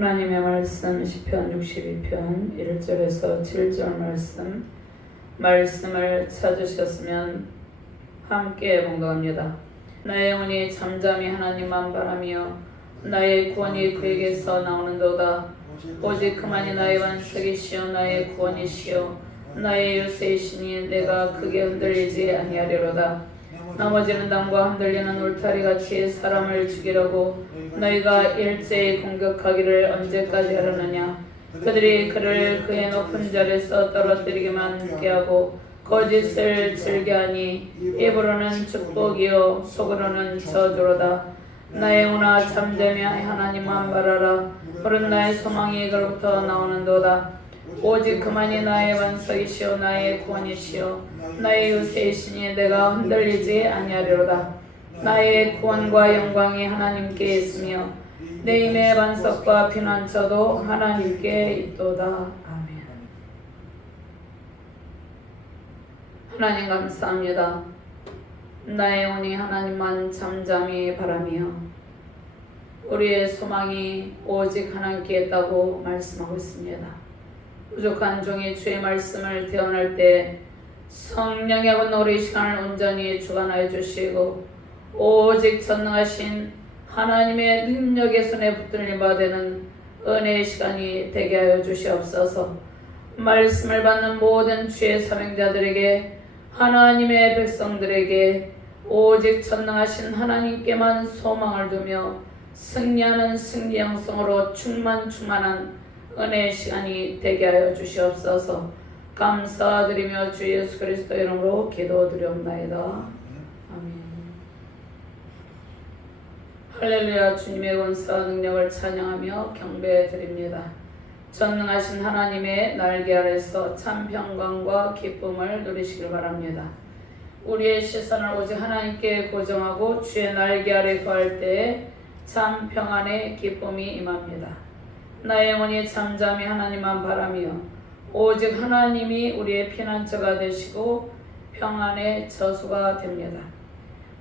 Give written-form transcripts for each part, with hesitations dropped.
하나님의 말씀 시편 62편 1절에서 7절 말씀을 찾으셨으면 함께 봉독합니다. 나의 영혼이 잠잠히 하나님만 바라며 나의 구원이 그에게서 나오는도다. 오직 그만이 나의 반석이시요 나의 구원이시요 나의 요새이시니 내가 크게 흔들리지 아니하리로다. 넘어지는 담과 흔들리는 울타리같이 사람을 죽이려고 너희가 일제히 공격하기를 언제까지 하려느냐. 그들이 그를 그의 높은 자리에서 떨어뜨리기만 하게 하고 거짓을 즐겨하니 입으로는 축복이요 속으로는 저주로다. 나의 영혼아 잠잠히 하나님만 바라라. 푸른 나의 소망이 그로부터 나오는도다. 오직 그만이 나의 반석이시요 나의 구원이시요 나의 요새이시니 내가 흔들리지 아니하리로다. 나의 구원과 영광이 하나님께 있으며 내 힘의 반석과 피난처도 하나님께 있도다. 아멘. 하나님 감사합니다. 나의 영혼이 하나님만 잠잠히 바라며 우리의 소망이 오직 하나님께 있다고 말씀하고 있습니다. 부족한 종이 주의 말씀을 대언할 때 성령하고 우리 시간을 온전히 주관하여 주시고 오직 전능하신 하나님의 능력의 손에 붙들림 바 되는 은혜의 시간이 되게 하여 주시옵소서. 말씀을 받는 모든 주의 사명자들에게 하나님의 백성들에게 오직 전능하신 하나님께만 소망을 두며 승리하는 승리 영성으로 충만한 은혜의 시간이 되게 하여 주시옵소서. 감사드리며 주 예수 그리스도 이름으로 기도드리옵나이다. 아멘. 할렐루야. 주님의 권세와 능력을 찬양하며 경배드립니다. 전능하신 하나님의 날개 아래서 참 평강과 기쁨을 누리시길 바랍니다. 우리의 시선을 오직 하나님께 고정하고 주의 날개 아래 거할 때에 참 평안의 기쁨이 임합니다. 나의 영혼이 잠잠히 하나님만 바라며 오직 하나님이 우리의 피난처가 되시고 평안의 저수가 됩니다.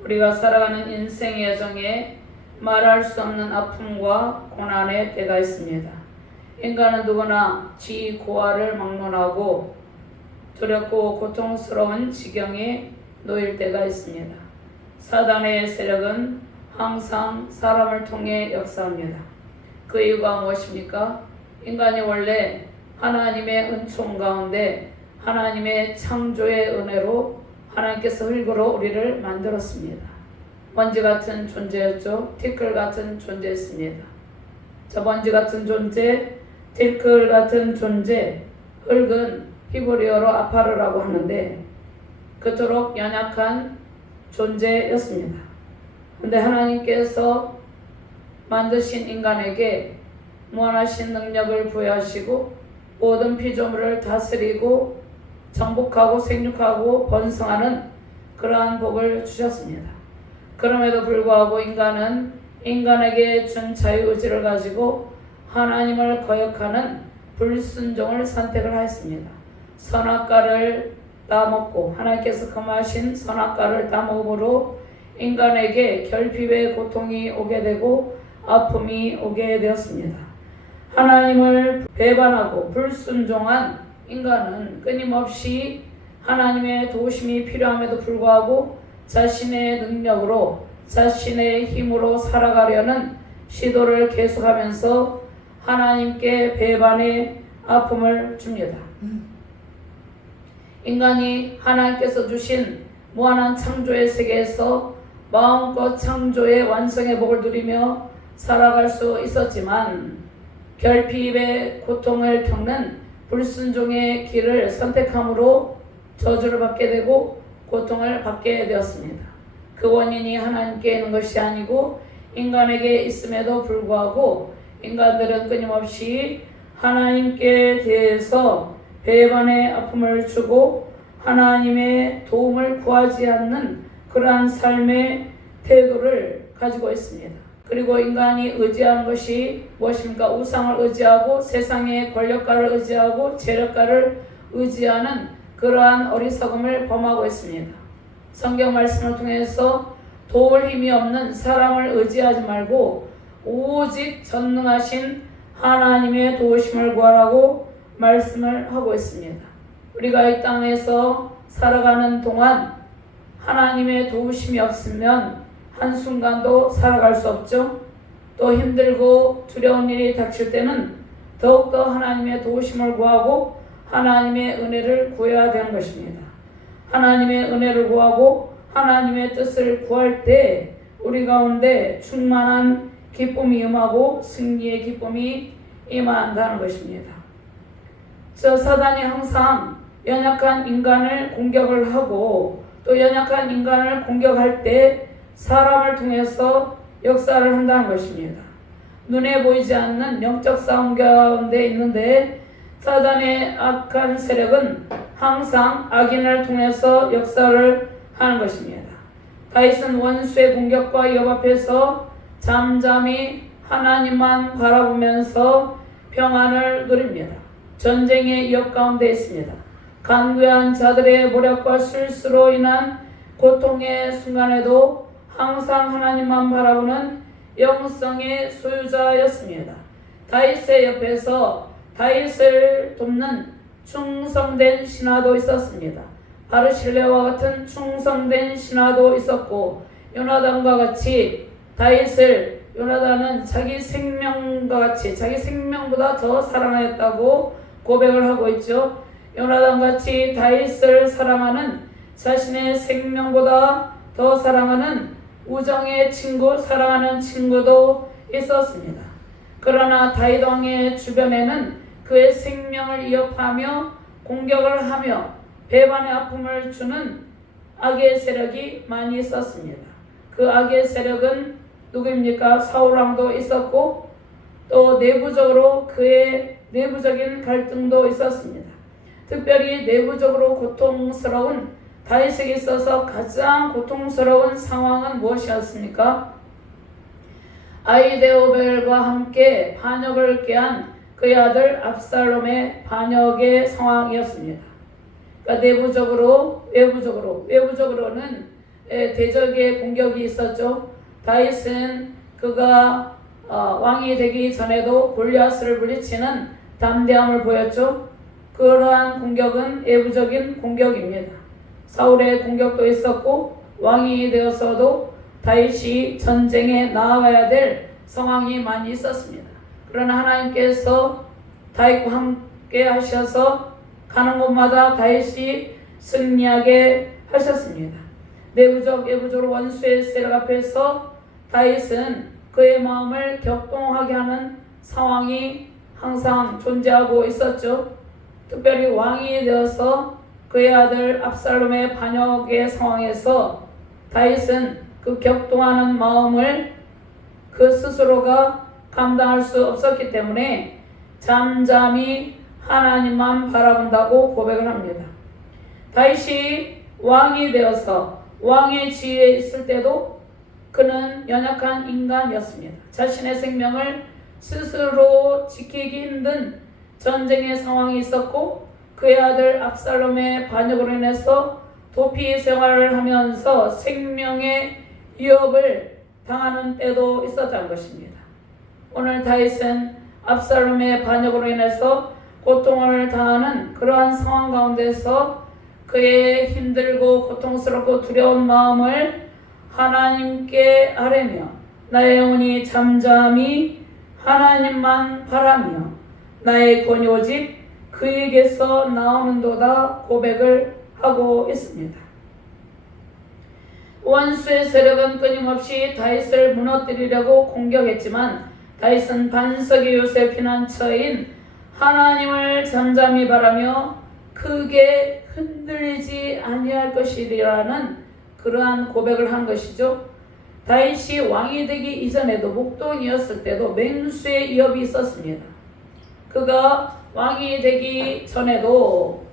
우리가 살아가는 인생의 여정에 말할 수 없는 아픔과 고난의 때가 있습니다. 인간은 누구나 지고화를 막론하고 두렵고 고통스러운 지경에 놓일 때가 있습니다. 사단의 세력은 항상 사람을 통해 역사합니다. 그 이유가 무엇입니까? 인간이 원래 하나님의 은총 가운데 하나님의 창조의 은혜로 하나님께서 흙으로 우리를 만들었습니다. 먼지 같은 존재였죠. 티끌 같은 존재였습니다. 저 먼지 같은 존재, 티끌 같은 존재, 흙은 히브리어로 아파르라고 하는데 그토록 연약한 존재였습니다. 그런데 하나님께서 만드신 인간에게 무한하신 능력을 부여하시고 모든 피조물을 다스리고 정복하고 생육하고 번성하는 그러한 복을 주셨습니다. 그럼에도 불구하고 인간은 인간에게 준 자유의지를 가지고 하나님을 거역하는 불순종을 선택을 하였습니다. 선악과를 따먹고 하나님께서 금하신 선악과를 따먹음으로 인간에게 결핍의 고통이 오게 되고 아픔이 오게 되었습니다. 하나님을 배반하고 불순종한 인간은 끊임없이 하나님의 도우심이 필요함에도 불구하고 자신의 능력으로 자신의 힘으로 살아가려는 시도를 계속하면서 하나님께 배반의 아픔을 줍니다. 인간이 하나님께서 주신 무한한 창조의 세계에서 마음껏 창조의 완성의 복을 누리며 살아갈 수 있었지만 결핍의 고통을 겪는 불순종의 길을 선택함으로 저주를 받게 되고 고통을 받게 되었습니다. 그 원인이 하나님께 있는 것이 아니고 인간에게 있음에도 불구하고 인간들은 끊임없이 하나님께 대해서 배반의 아픔을 주고 하나님의 도움을 구하지 않는 그러한 삶의 태도를 가지고 있습니다. 그리고 인간이 의지하는 것이 무엇입니까? 우상을 의지하고 세상의 권력가를 의지하고 재력가를 의지하는 그러한 어리석음을 범하고 있습니다. 성경 말씀을 통해서 도울 힘이 없는 사람을 의지하지 말고 오직 전능하신 하나님의 도우심을 구하라고 말씀을 하고 있습니다. 우리가 이 땅에서 살아가는 동안 하나님의 도우심이 없으면 한순간도 살아갈 수 없죠. 또 힘들고 두려운 일이 닥칠 때는 더욱더 하나님의 도우심을 구하고 하나님의 은혜를 구해야 되는 것입니다. 하나님의 은혜를 구하고 하나님의 뜻을 구할 때 우리 가운데 충만한 기쁨이 임하고 승리의 기쁨이 임한다는 것입니다. 사단이 항상 연약한 인간을 공격을 하고 또 연약한 인간을 공격할 때 사람을 통해서 역사를 한다는 것입니다. 눈에 보이지 않는 영적 싸움 가운데 있는데 사단의 악한 세력은 항상 악인을 통해서 역사를 하는 것입니다. 다윗은 원수의 공격과 위협 앞에서 잠잠히 하나님만 바라보면서 평안을 누립니다. 전쟁의 위협 가운데 있습니다. 간교한 자들의 모략과 실수로 인한 고통의 순간에도 항상 하나님만 바라보는 영성의 소유자였습니다. 다윗의 옆에서 다윗을 돕는 충성된 신하도 있었습니다. 바르실레와 같은 충성된 신하도 있었고 요나단과 같이 다윗을 요나단은 자기 생명과 같이 자기 생명보다 더 사랑하였다고 고백을 하고 있죠. 요나단 같이 다윗을 사랑하는 자신의 생명보다 더 사랑하는 우정의 친구, 사랑하는 친구도 있었습니다. 그러나 다윗 왕의 주변에는 그의 생명을 위협하며 공격을 하며 배반의 아픔을 주는 악의 세력이 많이 있었습니다. 그 악의 세력은 누구입니까? 사울왕도 있었고 또 내부적으로 그의 내부적인 갈등도 있었습니다. 특별히 내부적으로 고통스러운 다윗에게 있어서 가장 고통스러운 상황은 무엇이었습니까? 아히데오벨과 함께 반역을 꾀한 그의 아들 압살롬의 반역의 상황이었습니다. 그러니까 외부적으로는 대적의 공격이 있었죠. 다윗은 그가 왕이 되기 전에도 골리앗을 물리치는 담대함을 보였죠. 그러한 공격은 외부적인 공격입니다. 사울의 공격도 있었고 왕이 되어서도 다윗이 전쟁에 나아가야 될 상황이 많이 있었습니다. 그러나 하나님께서 다윗과 함께 하셔서 가는 곳마다 다윗이 승리하게 하셨습니다. 외부적으로 원수의 세력 앞에서 다윗은 그의 마음을 격동하게 하는 상황이 항상 존재하고 있었죠. 특별히 왕이 되어서 그의 아들 압살롬의 반역의 상황에서 다윗은 그 격동하는 마음을 그 스스로가 감당할 수 없었기 때문에 잠잠히 하나님만 바라본다고 고백을 합니다. 다윗이 왕이 되어서 왕의 지위에 있을 때도 그는 연약한 인간이었습니다. 자신의 생명을 스스로 지키기 힘든 전쟁의 상황이 있었고 그의 아들 압살롬의 반역으로 인해서 도피 생활을 하면서 생명의 위협을 당하는 때도 있었다는 것입니다. 오늘 다윗은 압살롬의 반역으로 인해서 고통을 당하는 그러한 상황 가운데서 그의 힘들고 고통스럽고 두려운 마음을 하나님께 아뢰며 나의 영혼이 잠잠히 하나님만 바라며 나의 권이 오직 그에게서 나오는도다 고백을 하고 있습니다. 원수의 세력은 끊임없이 다윗을 무너뜨리려고 공격했지만 다윗은 반석의 요새 피난처인 하나님을 잠잠히 바라며 크게 흔들리지 아니할 것이라는 그러한 고백을 한 것이죠. 다윗이 왕이 되기 이전에도 목동이었을 때도 맹수의 위협이 있었습니다. 그가 왕이 되기 전에도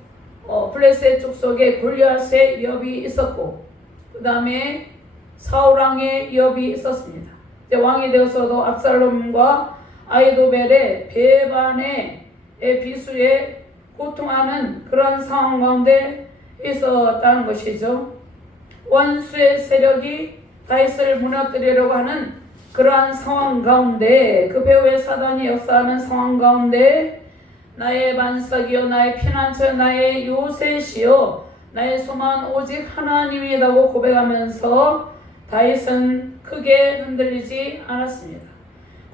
블레셋 족속의 골리앗의 위협이 있었고 그 다음에 사울왕의 위협이 있었습니다. 왕이 되어서도 압살롬과 아히도벨의 배반의 비수에 고통하는 그런 상황 가운데 있었다는 것이죠. 원수의 세력이 다윗을 무너뜨리려고 하는 그러한 상황 가운데 그 배후의 사단이 역사하는 상황 가운데 나의 반석이요 나의 피난처 나의 요새시요 나의 소망은 오직 하나님이라고 고백하면서 다윗은 크게 흔들리지 않았습니다.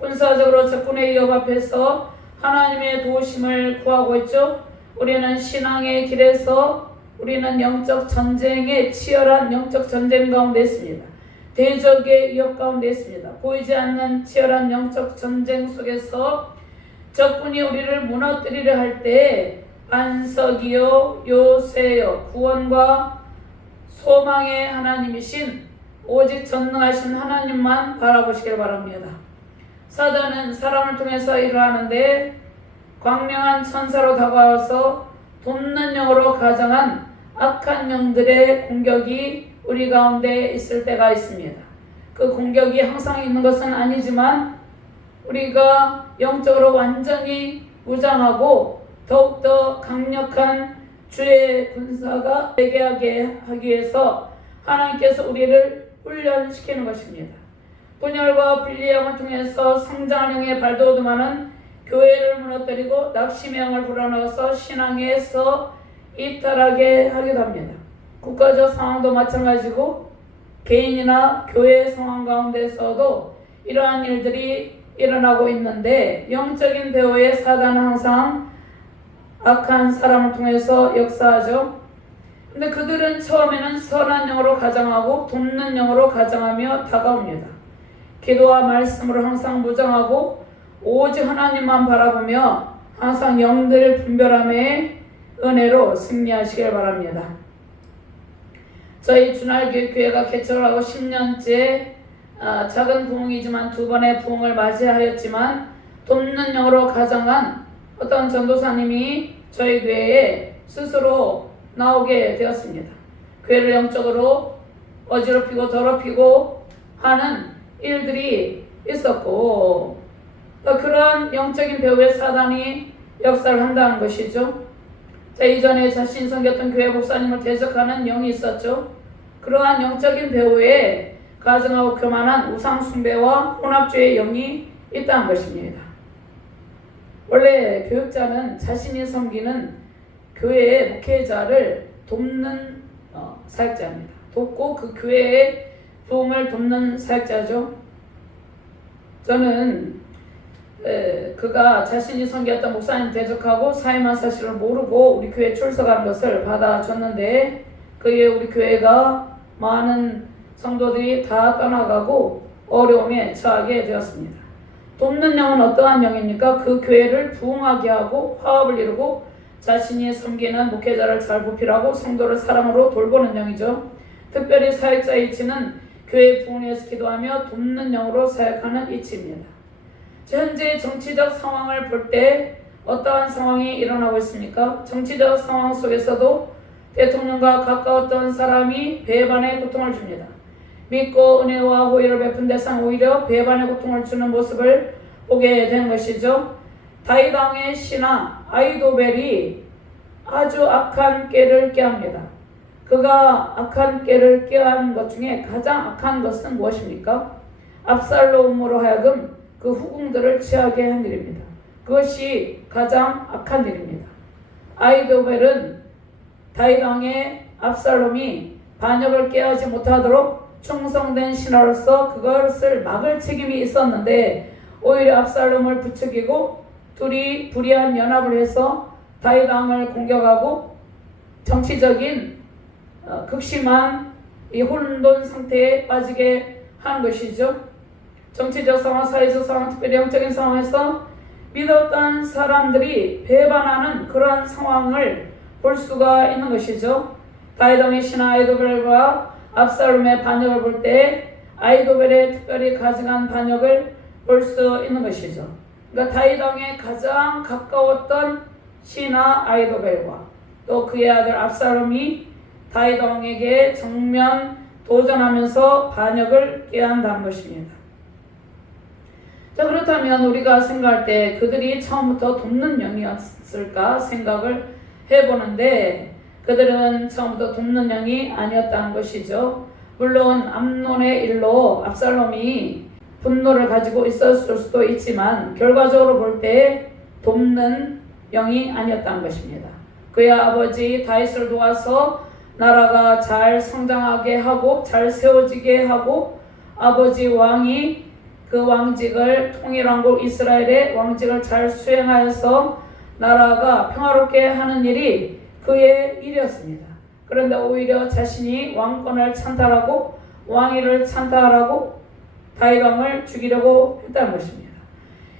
군사적으로 적군의 위협 앞에서 하나님의 도우심을 구하고 있죠. 우리는 신앙의 길에서 우리는 영적 전쟁에 치열한 영적 전쟁 가운데 있습니다. 대적의 위협 가운데 있습니다. 보이지 않는 치열한 영적 전쟁 속에서 적군이 우리를 무너뜨리려 할 때 반석이요 요새요 구원과 소망의 하나님이신 오직 전능하신 하나님만 바라보시길 바랍니다. 사단은 사람을 통해서 일을 하는데 광명한 천사로 다가와서 돕는 영으로 가장한 악한 영들의 공격이 우리 가운데 있을 때가 있습니다. 그 공격이 항상 있는 것은 아니지만 우리가 영적으로 완전히 무장하고 더욱더 강력한 주의 군사가 되게 하기 위해서 하나님께서 우리를 훈련시키는 것입니다. 분열과 분리함을 통해서 성장한 영의 발돋움하는 교회를 무너뜨리고 낙심의 영을 불어넣어서 신앙에서 이탈하게 하기도 합니다. 국가적 상황도 마찬가지고 개인이나 교회 상황 가운데서도 이러한 일들이 일어나고 있는데 영적인 배후의 사단은 항상 악한 사람을 통해서 역사하죠. 근데 그들은 처음에는 선한 영으로 가장하고 돕는 영으로 가장하며 다가옵니다. 기도와 말씀으로 항상 무장하고 오직 하나님만 바라보며 항상 영들 분별함의 은혜로 승리하시길 바랍니다. 저희 주날교회가 개척을 하고 10년째 작은 부흥이지만 두 번의 부흥을 맞이하였지만 돕는 영으로 가장한 어떤 전도사님이 저희 교회에 스스로 나오게 되었습니다. 교회를 영적으로 어지럽히고 더럽히고 하는 일들이 있었고 또 그런 영적인 배후의 사단이 역사를 한다는 것이죠. 자, 이전에 자신이 섬겼던 교회 목사님을 대적하는 영이 있었죠. 그러한 영적인 배후에 가증하고 교만한 우상숭배와 혼합주의 영이 있다는 것입니다. 원래 교육자는 자신이 섬기는 교회의 목회자를 돕는 사역자입니다. 돕고 그 교회의 부흥을 돕는 사역자죠. 저는 그가 자신이 섬겼던 목사님 대적하고 사임한 사실을 모르고 우리 교회에 출석한 것을 받아줬는데 그에 우리 교회가 많은 성도들이 다 떠나가고 어려움에 처하게 되었습니다. 돕는 영은 어떠한 영입니까? 그 교회를 부흥하게 하고 화합을 이루고 자신이 섬기는 목회자를 잘 보필하고 성도를 사랑으로 돌보는 영이죠. 특별히 사역자의 이치는 교회 부흥을 위해서 기도하며 돕는 영으로 사역하는 이치입니다. 현재 정치적 상황을 볼 때 어떠한 상황이 일어나고 있습니까? 정치적 상황 속에서도 대통령과 가까웠던 사람이 배반의 고통을 줍니다. 믿고 은혜와 호의를 베푼 대상 오히려 배반의 고통을 주는 모습을 보게 되는 것이죠. 다윗 왕의 신하 아히도벨이 아주 악한 꾀를 꾀합니다. 그가 악한 꾀를 꾀한 것 중에 가장 악한 것은 무엇입니까? 압살롬으로 하여금 그 후궁들을 취하게 한 일입니다. 그것이 가장 악한 일입니다. 아히도벨은 다윗 왕의 압살롬이 반역을 꾀하지 못하도록 충성된 신하로서 그것을 막을 책임이 있었는데 오히려 압살롬을 부추기고 둘이 불의한 연합을 해서 다윗 왕을 공격하고 정치적인 극심한 이 혼돈 상태에 빠지게 한 것이죠. 정치적 상황, 사회적 상황, 특별히 영적인 상황에서 믿었던 사람들이 배반하는 그러한 상황을 볼 수가 있는 것이죠. 다윗 왕의 신하 아히도벨과 압살롬의 반역을 볼 때 아히도벨의 특별히 가증한 반역을 볼 수 있는 것이죠. 그러니까 다윗 왕에 가장 가까웠던 신하 아히도벨과 또 그의 아들 압살롬이 다윗 왕에게 정면 도전하면서 반역을 꾀한다는 것입니다. 자, 그렇다면 우리가 생각할 때 그들이 처음부터 돕는 영이었을까 생각을 해보는데 그들은 처음부터 돕는 영이 아니었다는 것이죠. 물론 암논의 일로 압살롬이 분노를 가지고 있었을 수도 있지만 결과적으로 볼 때 돕는 영이 아니었다는 것입니다. 그의 아버지 다윗을 도와서 나라가 잘 성장하게 하고 잘 세워지게 하고 아버지 왕이 그 왕직을 통일왕국 이스라엘의 왕직을 잘 수행하여서 나라가 평화롭게 하는 일이 그의 일이었습니다. 그런데 오히려 자신이 왕권을 찬탈하고 왕위를 찬탈하고 다윗 왕을 죽이려고 했다는 것입니다.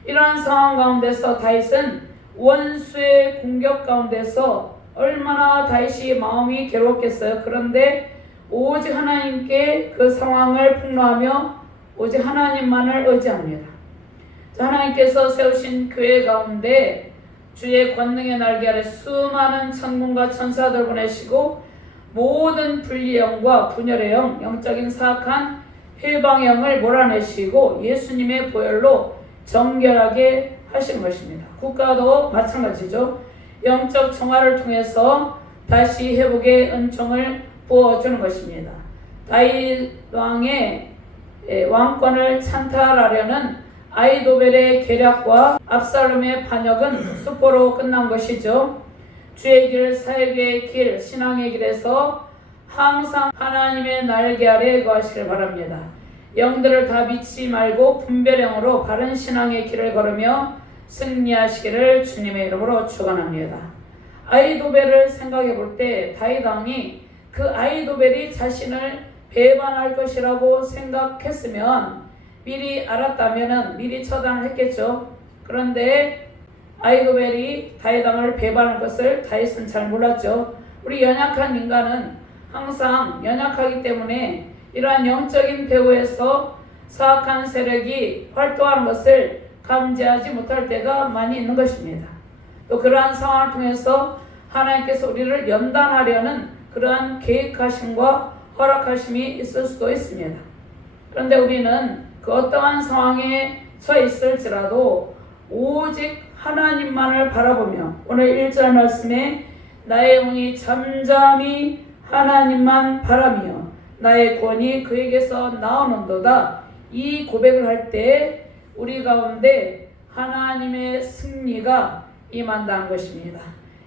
이러한 상황 가운데서 다윗은 원수의 공격 가운데서 얼마나 다윗이 마음이 괴롭겠어요. 그런데 오직 하나님께 그 상황을 폭로하며 오직 하나님만을 의지합니다. 하나님께서 세우신 교회 가운데 주의 권능의 날개 아래 수많은 천군과 천사들 보내시고 모든 불의의 영과 분열의 영, 영적인 사악한 해방의 영을 몰아내시고 예수님의 보혈로 정결하게 하신 것입니다. 국가도 마찬가지죠. 영적 정화를 통해서 다시 회복의 은총을 부어주는 것입니다. 다윗 왕의 왕권을 찬탈하려는 아히도벨의 계략과 압살롬의 반역은 수포로 끝난 것이죠. 주의 길, 사역의 길, 신앙의 길에서 항상 하나님의 날개 아래 거하시길 바랍니다. 영들을 다 믿지 말고 분별형으로 바른 신앙의 길을 걸으며 승리하시기를 주님의 이름으로 축원합니다. 아히도벨을 생각해 볼 때 다윗 왕이 그 아히도벨이 자신을 배반할 것이라고 생각했으면 미리 알았다면 미리 처단을 했겠죠. 그런데 아히도벨이 다윗 왕을 배반할 것을 다윗은 잘 몰랐죠. 우리 연약한 인간은 항상 연약하기 때문에 이러한 영적인 배후에서 사악한 세력이 활동하는 것을 감지하지 못할 때가 많이 있는 것입니다. 또 그러한 상황을 통해서 하나님께서 우리를 연단하려는 그러한 계획하심과 허락하심이 있을 수도 있습니다. 그런데 우리는 그 어떠한 상황에 처해 있을지라도 오직 하나님만을 바라보며 오늘 1절 말씀에 나의 영이 잠잠히 하나님만 바라며 나의 구원이 그에게서 나오는도다. 이 고백을 할 때 우리 가운데 하나님의 승리가 임한다는 것입니다.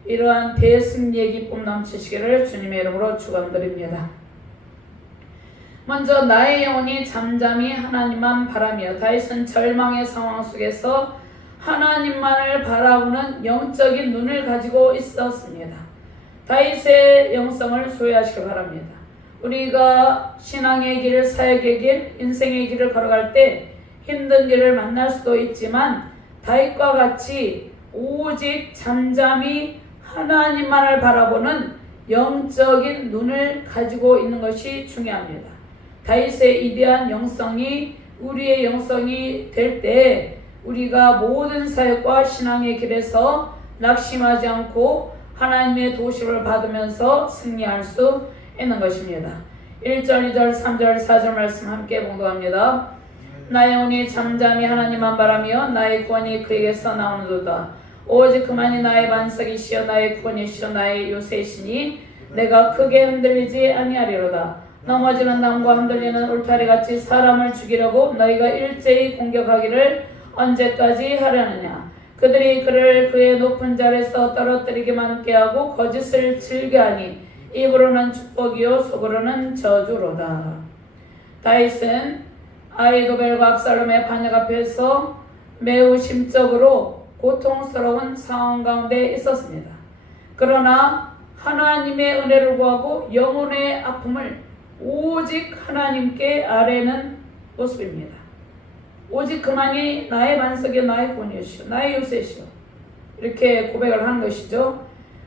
이러한 대승리의 기쁨 넘치시기를 주님의 이름으로 축원드립니다. 먼저 나의 영혼이 잠잠히 하나님만 바라며 다윗은 절망의 상황 속에서 하나님만을 바라보는 영적인 눈을 가지고 있었습니다. 다윗의 영성을 소유하시기 바랍니다. 우리가 신앙의 길, 사역의 길, 인생의 길을 걸어갈 때 힘든 길을 만날 수도 있지만 다윗과 같이 오직 잠잠히 하나님만을 바라보는 영적인 눈을 가지고 있는 것이 중요합니다. 다윗의 이대한 영성이 우리의 영성이 될 때 우리가 모든 사역과 신앙의 길에서 낙심하지 않고 하나님의 도우심을 받으면서 승리할 수 있는 것입니다. 1절, 2절, 3절, 4절 말씀 함께 봉독합니다. 나의 영혼이 잠잠히 하나님만 바라며 나의 구원이 그에게서 나오는도다. 오직 그만이 나의 반석이시여 나의 구원이시여 나의 요새이시니 내가 크게 흔들리지 아니하리로다. 넘어지는 나무와 흔들리는 울타리같이 사람을 죽이려고 너희가 일제히 공격하기를 언제까지 하려느냐. 그들이 그를 그의 높은 자리에서 떨어뜨리기만 깨하고 거짓을 즐겨하니 입으로는 축복이요 속으로는 저주로다. 다윗은 아히도벨과 압살롬의 반역 앞에서 매우 심적으로 고통스러운 상황 가운데 있었습니다. 그러나 하나님의 은혜를 구하고 영혼의 아픔을 오직 하나님께 아뢰는 모습입니다. 오직 그만이 나의 반석이요 나의 구원이시오 나의 요새시오 이렇게 고백을 하는 것이죠.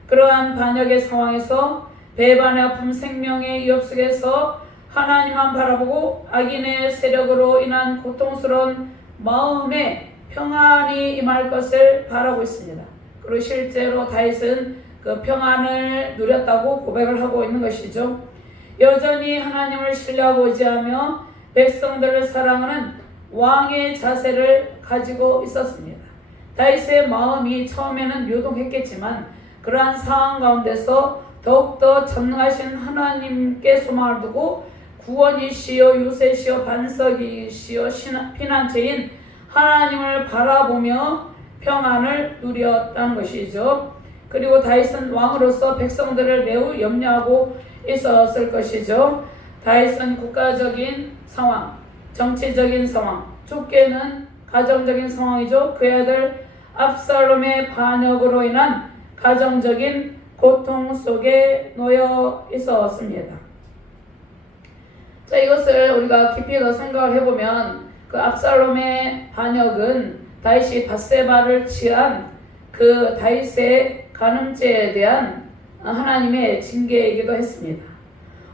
그러한 반역의 상황에서 배반의 아픔, 생명의 위협 속에서 하나님만 바라보고 악인의 세력으로 인한 고통스러운 마음에 평안이 임할 것을 바라고 있습니다. 그리고 실제로 다윗은 그 평안을 누렸다고 고백을 하고 있는 것이죠. 여전히 하나님을 신뢰하고 의지하며 백성들을 사랑하는 왕의 자세를 가지고 있었습니다. 다윗의 마음이 처음에는 요동했겠지만 그러한 상황 가운데서 더욱더 전능하신 하나님께 소망을 두고 구원이시여 요새시여 반석이시여 피난처인 하나님을 바라보며 평안을 누렸다는 것이죠. 그리고 다윗은 왕으로서 백성들을 매우 염려하고 있었을 것이죠. 다윗은 국가적인 상황, 정치적인 상황, 좁게는 가정적인 상황이죠. 그의 아들 압살롬의 반역으로 인한 가정적인 고통 속에 놓여 있었습니다. 자, 이것을 우리가 깊이 더 생각을 해보면 그 압살롬의 반역은 다윗이 밧세바를 취한 그 다윗의 간음죄에 대한 하나님의 징계이기도 했습니다.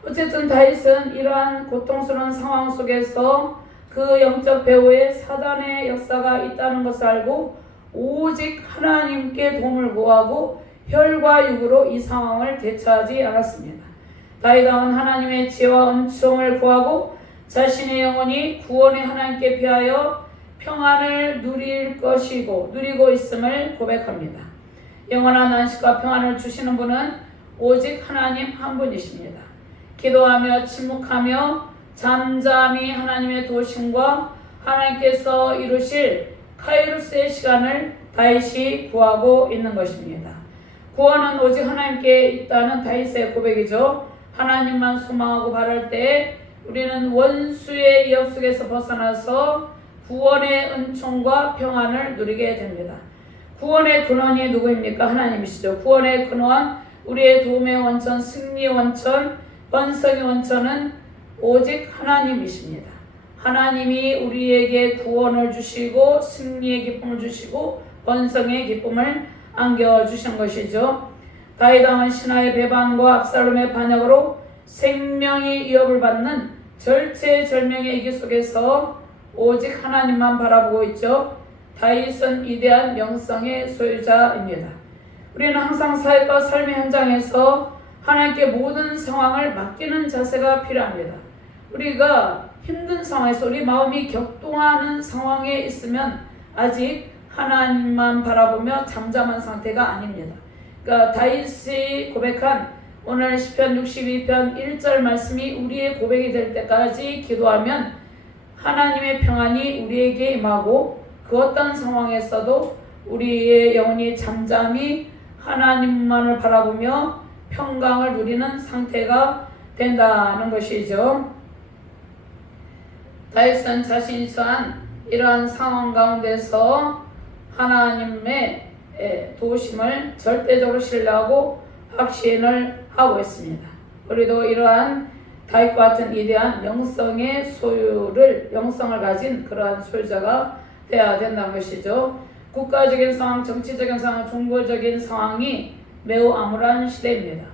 어쨌든 다윗은 이러한 고통스러운 상황 속에서 그 영적 배후에 사단의 역사가 있다는 것을 알고 오직 하나님께 도움을 구하고 혈과 육으로 이 상황을 대처하지 않았습니다. 다윗은 하나님의 지혜와 은총을 구하고 자신의 영혼이 구원의 하나님께 비하여 평안을 누리고 있음을 고백합니다. 영원한 안식과 평안을 주시는 분은 오직 하나님 한 분이십니다. 기도하며 침묵하며 잠잠히 하나님의 도우심과 하나님께서 이루실 카이루스의 시간을 다윗이 구하고 있는 것입니다. 구원은 오직 하나님께 있다는 다윗의 고백이죠. 하나님만 소망하고 바랄 때 우리는 원수의 위협 속에서 벗어나서 구원의 은총과 평안을 누리게 됩니다. 구원의 근원이 누구입니까? 하나님이시죠. 구원의 근원, 우리의 도움의 원천, 승리의 원천, 번성의 원천은 오직 하나님이십니다. 하나님이 우리에게 구원을 주시고 승리의 기쁨을 주시고 번성의 기쁨을 안겨주신 것이죠. 다윗 왕은 신하의 배반과 압살롬의 반역으로 생명의 위협을 받는 절체절명의 위기 속에서 오직 하나님만 바라보고 있죠. 다윗은 위대한 영성의 소유자입니다. 우리는 항상 사역과 삶의 현장에서 하나님께 모든 상황을 맡기는 자세가 필요합니다. 우리가 힘든 상황에서 우리 마음이 격동하는 상황에 있으면 아직 하나님만 바라보며 잠잠한 상태가 아닙니다. 그러니까 다윗이 고백한 오늘 시편 62편 1절 말씀이 우리의 고백이 될 때까지 기도하면 하나님의 평안이 우리에게 임하고 그 어떤 상황에서도 우리의 영혼이 잠잠히 하나님만을 바라보며 평강을 누리는 상태가 된다는 것이죠. 다윗은 자신이 처한 이러한 상황 가운데서 하나님의 도우심을 절대적으로 신뢰하고 확신을 하고 있습니다. 우리도 이러한 다윗과 같은 위대한 영성의 영성을 가진 그러한 소유자가 되어야 된다는 것이죠. 국가적인 상황, 정치적인 상황, 종교적인 상황이 매우 암울한 시대입니다.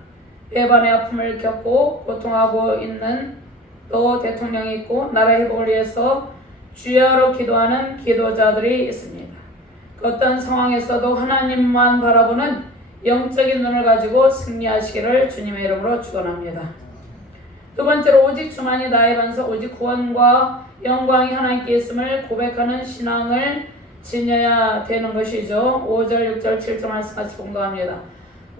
배반의 아픔을 겪고 고통하고 있는 또 대통령이 있고 나라 회복을 위해서 주야로 기도하는 기도자들이 있습니다. 그 어떤 상황에서도 하나님만 바라보는 영적인 눈을 가지고 승리하시기를 주님의 이름으로 축원합니다. 두 번째로 오직 주만이 나의 반석, 오직 구원과 영광이 하나님께 있음을 고백하는 신앙을 지녀야 되는 것이죠. 5절, 6절, 7절 말씀 같이 공부합니다.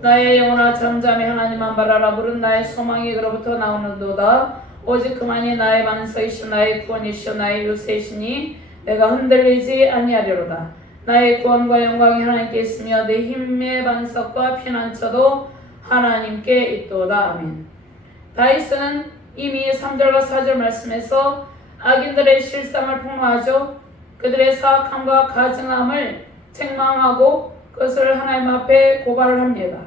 나의 영혼아 잠잠히 하나님만 바라라. 물은 나의 소망이 그로부터 나오는도다. 오직 그만이 나의 반석이시오 나의 구원이시오 나의 요새이시니 내가 흔들리지 아니하리로다. 나의 구원과 영광이 하나님께 있으며 내 힘의 반석과 피난처도 하나님께 있도다. 아멘. 다윗은 이미 3절과 4절 말씀에서 악인들의 실상을 폭로하죠. 그들의 사악함과 가증함을 책망하고 그것을 하나님 앞에 고발을 합니다.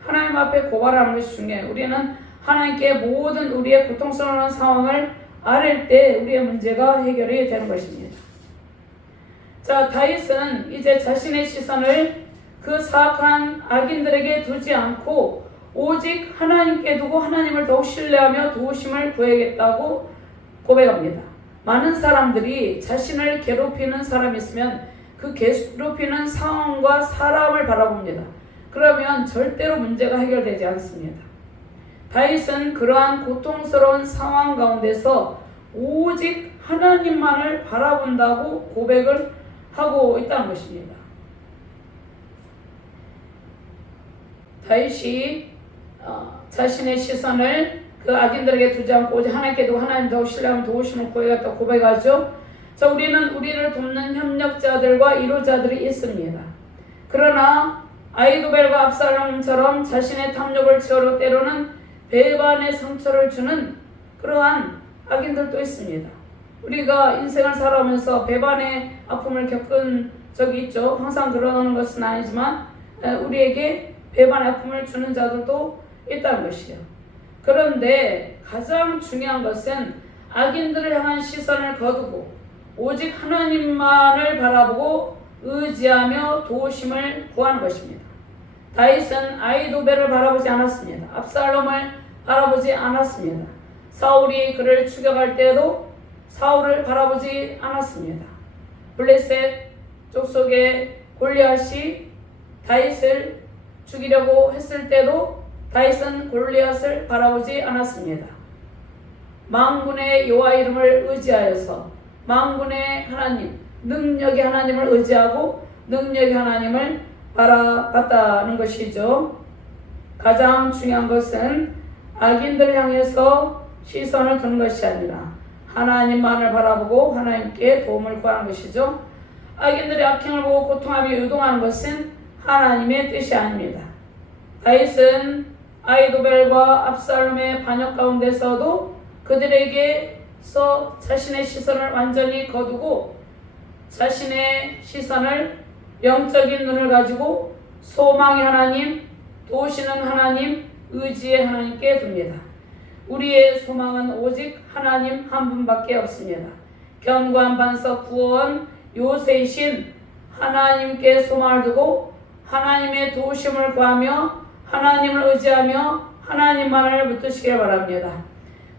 하나님 앞에 고발하는 것이 중요해요. 우리는 하나님께 모든 우리의 고통스러운 상황을 아뢰 때 우리의 문제가 해결이 되는 것입니다. 자, 다윗은 이제 자신의 시선을 그 사악한 악인들에게 두지 않고 오직 하나님께 두고 하나님을 더욱 신뢰하며 도우심을 구하겠다고 고백합니다. 많은 사람들이 자신을 괴롭히는 사람이 있으면 그 괴롭히는 상황과 사람을 바라봅니다. 그러면 절대로 문제가 해결되지 않습니다. 다윗은 그러한 고통스러운 상황 가운데서 오직 하나님만을 바라본다고 고백을 하고 있다는 것입니다. 자신의 시선을 그 악인들에게 두지 않고 오직 하나님께 두고 하나님 더욱 신뢰하면 도우심을 구하겠다 고백하죠. 자, 우리는 우리를 돕는 협력자들과 이루자들이 있습니다. 그러나 아히도벨과 압살롬처럼 자신의 탐욕을 채우려 때로는 배반의 상처를 주는 그러한 악인들도 있습니다. 우리가 인생을 살아오면서 배반의 아픔을 겪은 적이 있죠. 항상 그러는 것은 아니지만 우리에게 배반의 아픔을 주는 자들도 있다는 것이요. 그런데 가장 중요한 것은 악인들을 향한 시선을 거두고 오직 하나님만을 바라보고 의지하며 도우심을 구하는 것입니다. 다윗은 아히도벨을 바라보지 않았습니다. 압살롬을 바라보지 않았습니다. 사울이 그를 추격할 때에도 사울을 바라보지 않았습니다. 블레셋 족속의 골리앗이 다윗을 죽이려고 했을 때도 다윗은 골리앗을 바라보지 않았습니다. 만군의 여호와 이름을 의지하여서 만군의 하나님, 능력의 하나님을 의지하고 능력의 하나님을 바라봤다는 것이죠. 가장 중요한 것은 악인들을 향해서 시선을 두는 것이 아니라 하나님만을 바라보고 하나님께 도움을 구하는 것이죠. 악인들의 악행을 보고 고통하며 유동하는 것은 하나님의 뜻이 아닙니다. 다윗은 아히도벨과 압살롬의 반역 가운데서도 그들에게서 자신의 시선을 완전히 거두고 자신의 시선을 영적인 눈을 가지고 소망의 하나님, 도우시는 하나님, 의지의 하나님께 둡니다. 우리의 소망은 오직 하나님 한 분밖에 없습니다. 견고한 반석 구원 요새이신 하나님께 소망을 두고 하나님의 도우심을 구하며 하나님을 의지하며 하나님만을 붙드시길 바랍니다.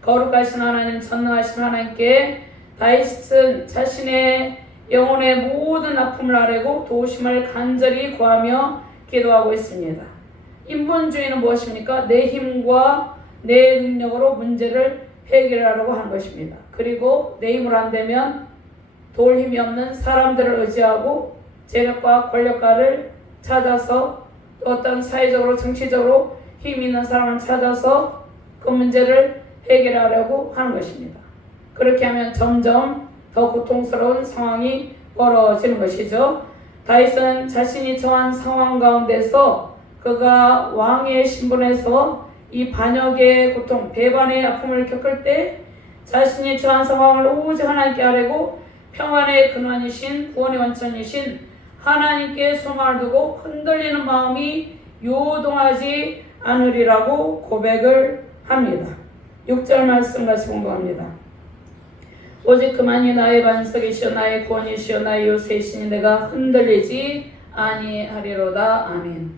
거룩하신 하나님, 전능하신 하나님께 다윗은 자신의 영혼의 모든 아픔을 아뢰고 도우심을 간절히 구하며 기도하고 있습니다. 인본주의는 무엇입니까? 내 힘과 내 능력으로 문제를 해결하려고 하는 것입니다. 그리고 내 힘으로 안 되면 도울 힘이 없는 사람들을 의지하고 재력과 권력가를 찾아서 또 어떤 사회적으로 정치적으로 힘 있는 사람을 찾아서 그 문제를 해결하려고 하는 것입니다. 그렇게 하면 점점 더 고통스러운 상황이 벌어지는 것이죠. 다윗은 자신이 처한 상황 가운데서 그가 왕의 신분에서 이 반역의 고통, 배반의 아픔을 겪을 때 자신이 처한 상황을 오직 하나님께 아뢰고 평안의 근원이신 구원의 원천이신 하나님께 소망을 두고 흔들리는 마음이 요동하지 않으리라고 고백을 합니다. 6절 말씀 같이 공부합니다. 오직 그만이 나의 반석이시오 나의 구원이시오 나의 요새이시니 내가 흔들리지 아니하리로다. 아멘.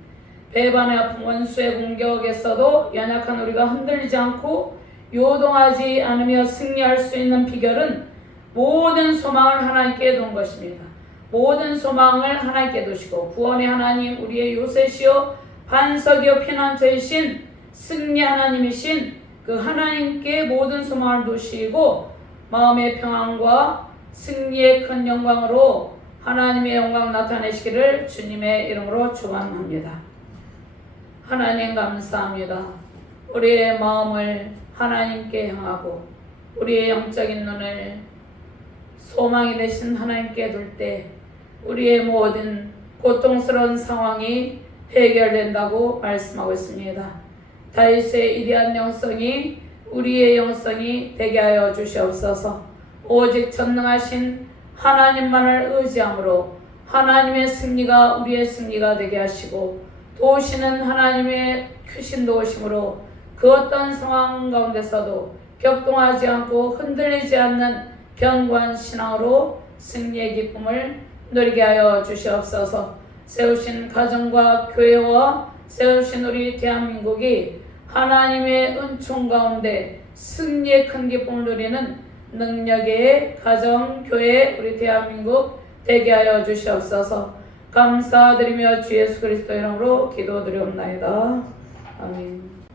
배반의 아픔 원수의 공격에서도 연약한 우리가 흔들리지 않고 요동하지 않으며 승리할 수 있는 비결은 모든 소망을 하나님께 둔 것입니다. 모든 소망을 하나님께 두시고 구원의 하나님 우리의 요새시오 반석이요 피난처이신 승리 하나님이신 그 하나님께 모든 소망을 두시고 마음의 평안과 승리의 큰 영광으로 하나님의 영광 나타내시기를 주님의 이름으로 축원합니다. 하나님 감사합니다. 우리의 마음을 하나님께 향하고 우리의 영적인 눈을 소망이 되신 하나님께 둘 때 우리의 모든 고통스러운 상황이 해결된다고 말씀하고 있습니다. 다윗의 위대한 영성이 우리의 영성이 되게 하여 주시옵소서. 오직 전능하신 하나님만을 의지함으로 하나님의 승리가 우리의 승리가 되게 하시고 도우시는 하나님의 크신 도우심으로 그 어떤 상황 가운데서도 격동하지 않고 흔들리지 않는 견고한 신앙으로 승리의 기쁨을 누리게 하여 주시옵소서. 세우신 가정과 교회와 세우신 우리 대한민국이 하나님의 은총 가운데 승리의 큰 기쁨을 누리는 능력의 가정, 교회, 우리 대한민국 되게 하여 주시옵소서. 감사드리며 주 예수 그리스도 이름으로 기도드리옵나이다. 아멘.